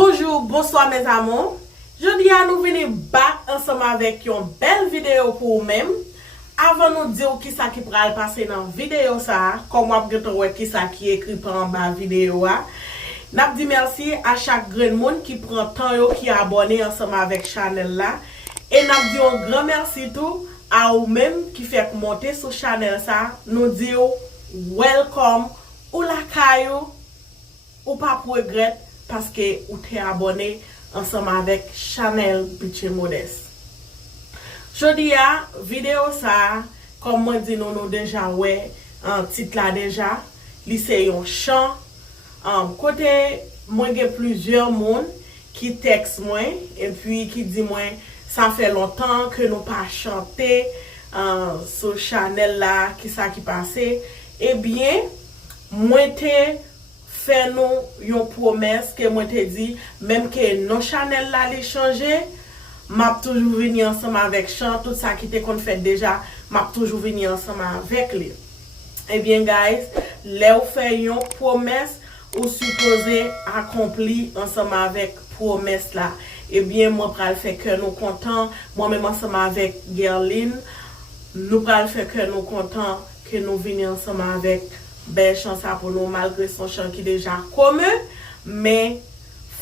Bonjour, bonsoir mes amours. Je dis à nous venir back ensemble avec une belle vidéo pour vous-même. Avant nous dire qui ça qui pourra passer dans la vidéo ça, comme vous pouvez qui ça qui écrit en bas vidéo n'a dit merci à chaque grand monde qui prend temps yo qui abonné ensemble avec channel là et n'a dit un grand merci tout à vous même qui fait monter sur channel ça, nous dire welcome ou la caillou ou pas pour regret parce que vous êtes abonné ensemble avec Chanel Budget Modeste. Je dis à vidéo ça, comme moi dit nous déjà ouais, en titre là déjà, c'est un chant. Côté moi j'ai plusieurs monde qui texte moi et puis qui dit moi ça fait longtemps que nous pas chanté sur Chanel là qui ça qui passé. Eh bien, moi t'ai fait nous une promesse que moi t'ai dit même que nos Chanel là les changer, m'a toujours venir ensemble avec chant tout ça qui était qu'on fait déjà, m'a toujours venir ensemble avec lui. Eh bien guys, là on fait une promesse ou supposé accompli ensemble avec promesse là. Eh bien moi pral fait que nous content, moi même ensemble avec Gerline, nous pral fait que nous content que nous venions ensemble avec belle chance pour nous malgré son chant qui est déjà commun, mais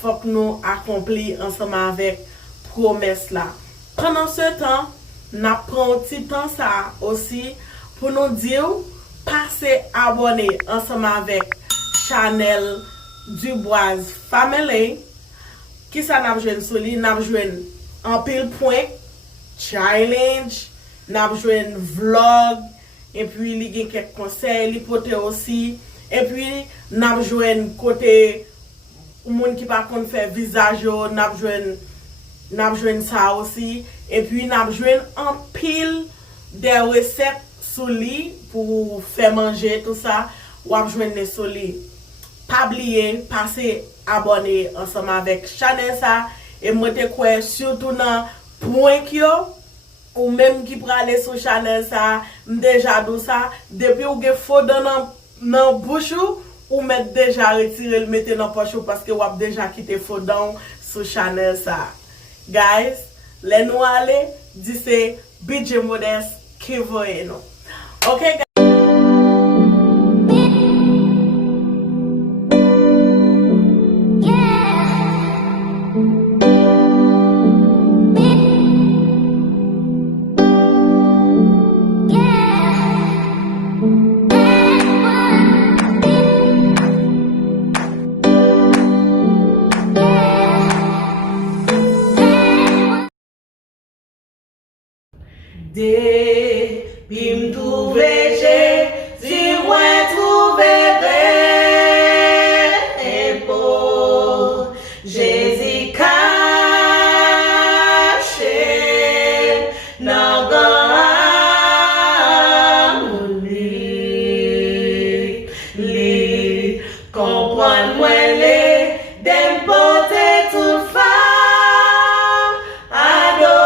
faut que nous accompli ensemble avec promesse là. Pendant ce temps, nous prenons un petit temps ça aussi pour nous dire passez abonner ensemble avec Chanel Duboise Family. Qui ça n'a joué sur lui, n'a joué en pile point challenge, n'a joué vlog et puis il y a quelques conseils, il pote aussi et puis n'a joué côté monde qui pas qu'on faire visage, n'a joué ça aussi et puis n'a joué en pile des recettes sur lui pour faire manger tout ça ou a joué sur lui. Pas oublier passer abonner ensemble avec Chanel ça et moi te quoi surtout dans point ou même qui pour aller sur Chanel ça déjà do ça depuis ou ge faux dans bouche ou mettre déjà retirer le mettre dans poche parce que ou a déjà quitté faux dans sur Chanel ça. Guys, les nous aller dit c'est Budget Modeste qui voyez nous. OK guys? Depuis m'trouver dis-moi trouver pour Jésus caché dans li comprendre moi les d'importer tout femme ado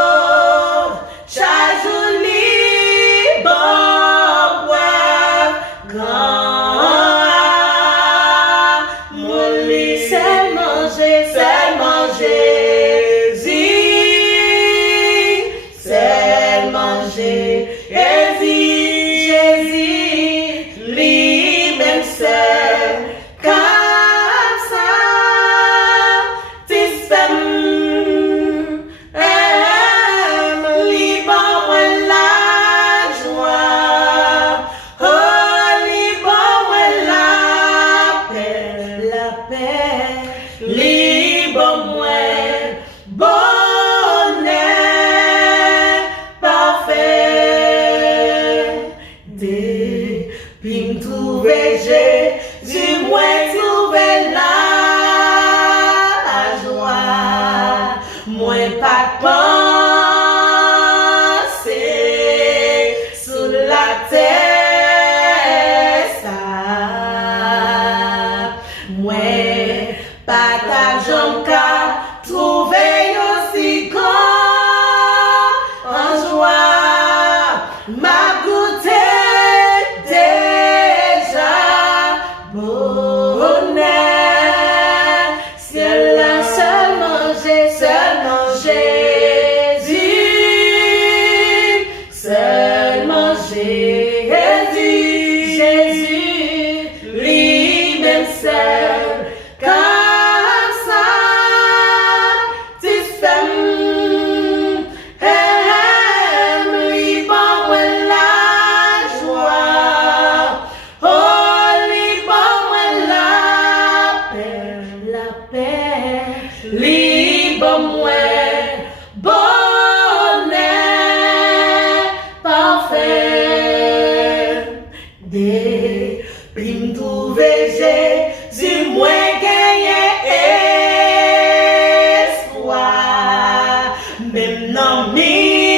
chajouli bon grand molli c'est manger Jésus lui même c'est comme ça tisem libre moi la joie oh libre moi la paix libre moi bonheur parfait depuis m'trouver Jésus moi trouver la joie moi pas penser sous la terre ça moi pas ta jambe qu'à trouver aussi grand en joie m'a goûté déjà bonheur c'est la seule paix, libre moi, bonheur, parfait. Depuis m'trouver Jésus, moi gagné espoir, même dans misère,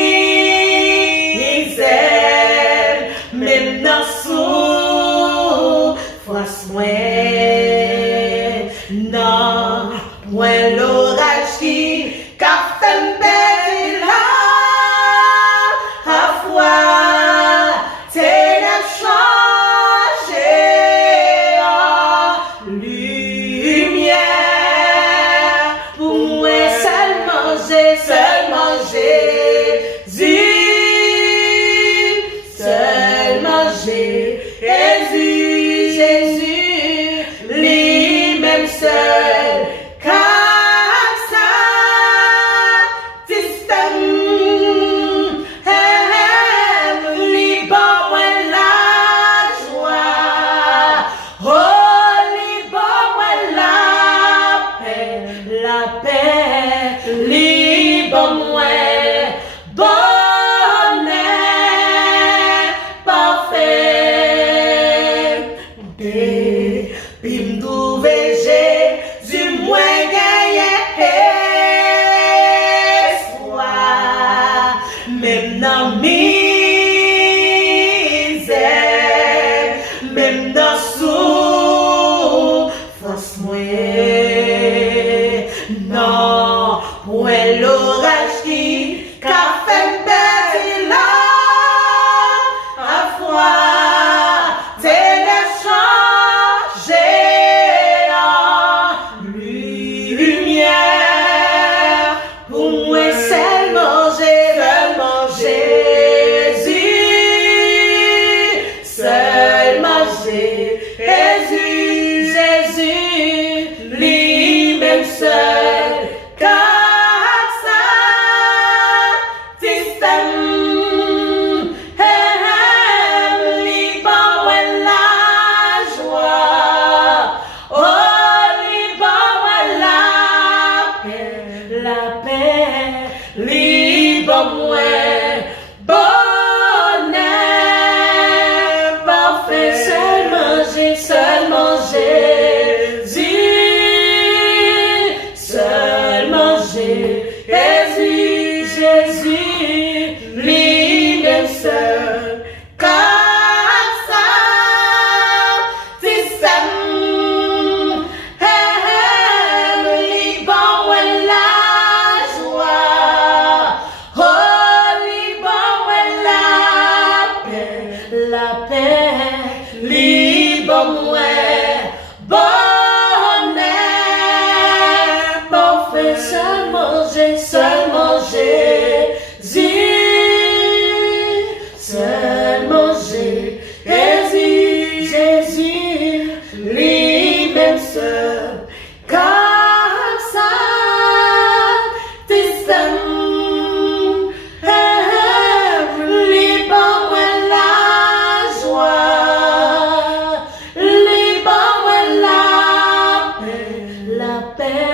même dans souffrance, moi, non, point l'orage qui qu'a fait m'perdre la foi, c'est la changer en lumière. Pour moi, seulement Jésus, seulement Jésus, lui-même seul, car ça, système, libre, ouais, la joie, oh, libre, ouais, la paix, libre, ouais, bonheur, parfait. Depuis m'trouver Jésus, moi gagné espoir, même dans misère, même dans souffrance, moi, non, point l'orage qui qu'a fait m'perdre la foi, c'est le changer en lumière. Pour moi, seulement Jésus, seulement Jésus, lui-même seul, car ça, système, libre, ouais, la joie, oh, libre, ouais, la paix, libre, ouais, bonheur, parfait, seulement Jésus, seulement Jésus, lui-même seul, car ça, système, libre, ouais, la joie, oh, libre, ouais, la paix, libre, ouais, bonheur, parfait, seulement Jésus, seulement Jésus, lui-même seul, car ça, système, libre, ouais, la joie, libre, ouais, la paix,